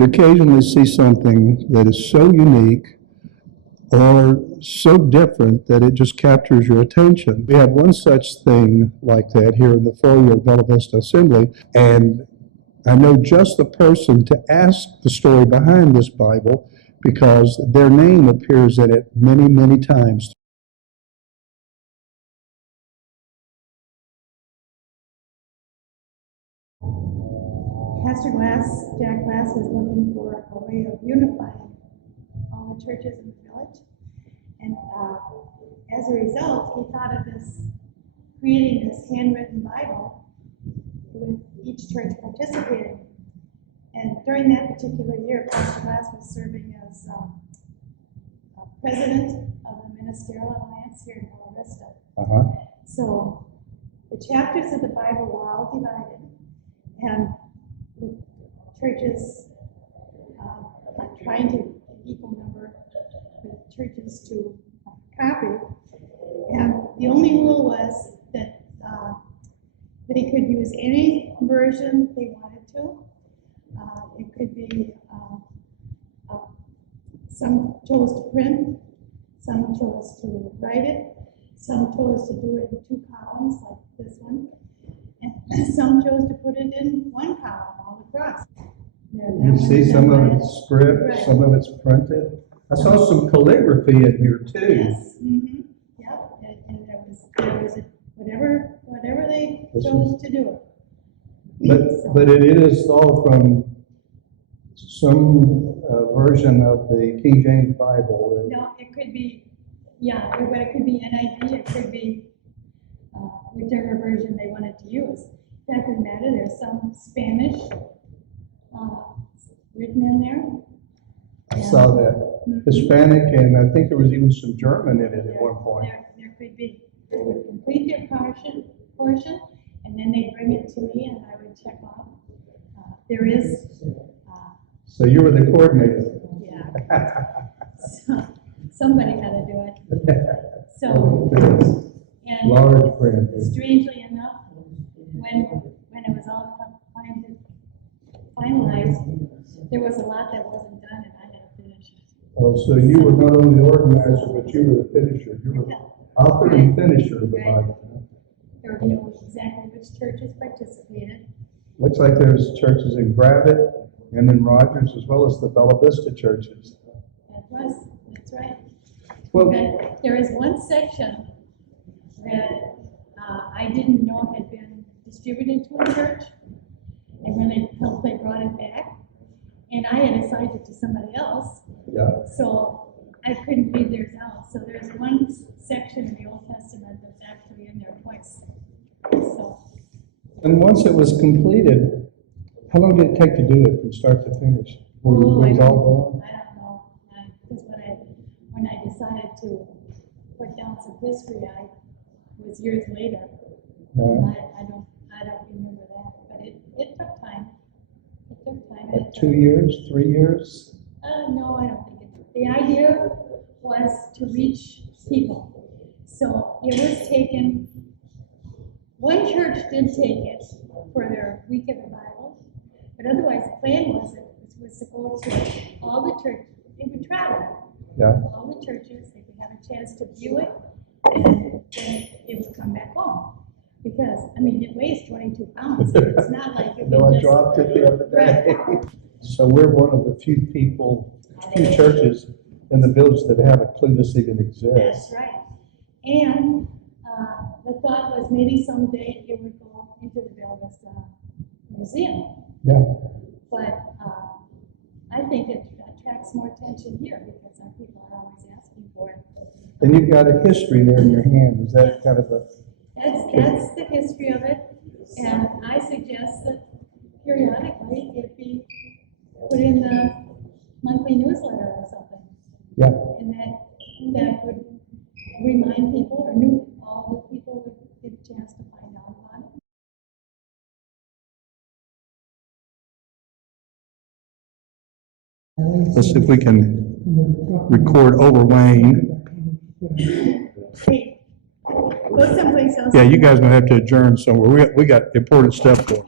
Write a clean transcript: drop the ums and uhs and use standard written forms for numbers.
You occasionally see something that is so unique or so different that it just captures your attention. We have one such thing like that here in the foyer of Bella Vista Assembly, and I know just the person to ask the story behind this Bible because their name appears in it many, many times. Pastor Jack Glass was looking for a way of unifying all the churches in the village. And as a result, he thought of creating this handwritten Bible with each church participating. And during that particular year, Pastor Glass was serving as president of the Ministerial Alliance here in Bella Vista. So the chapters of the Bible were all divided, and the churches trying to an equal number of churches to copy. And the only rule was that they could use any version they wanted to. It could be, some chose to print, some chose to write it, some chose to do it in 2 columns like this one, and some chose to put it in 1 column all across. You see some of it's script, right. Some of it's printed. I saw some calligraphy in here too. Yes. Mm-hmm. Yep. And there was whatever they chose to do it. But it is all from some version of the King James Bible. No, it could be, it could be NIV, it could be whichever version they wanted to use. That doesn't matter. There's some Spanish written in there. I saw that. Hispanic, and I think there was even some German in it at one point. There could be. They would complete their portion, and then they'd bring it to me, and I would check off. There is. So you were the coordinator. Yeah. So somebody had to do it. So, and large print. Strangely enough, when it was all finalized, there was a lot that wasn't done, and I had to finish it. Oh, so you were not only the organizer, but you were the finisher. You were the author and finisher of the Bible. There were no exactly which churches participated. Looks like there's churches in Gravett and in Rogers, as well as the Bella Vista churches. That's right. Well, but there is one section that I didn't know had been distributed to a church, and when they brought it back, and I had assigned it to somebody else, so I couldn't read theirs out. So there's one section in the Old Testament that's actually in there twice. So. And once it was completed, how long did it take to do it from start to finish? Before it was all done? I don't know. Because when I decided to put down some history, it was years later. I don't remember that, but it took time. It took time. Like 2 years, 3 years? No, I don't think it took. The idea was to reach people. So it was taken. One church did take it for their week of the Bible, but otherwise the plan was to go to all the churches. It would travel. All the churches, they would have a chance to view it, and then it would come back home. Because, it weighs 22 pounds. It's not like you No, I dropped it the other day. Right. So we're one of the few churches in the village that have a clue this even exists. That's right. And the thought was maybe someday it would go into the Bella Vista Museum. Yeah. But I think it attracts more attention here because our people are always asking for it. And you've got a history there in your hand. Is that kind of a... That's the history of it. And I suggest that periodically it be put in the monthly newsletter or something. Yeah. And that would remind people, or all new people would get a chance to find out about it. Let's see if we can record over Wayne. Hey, go someplace else. Yeah, you guys are going to have to adjourn somewhere. We got important stuff going.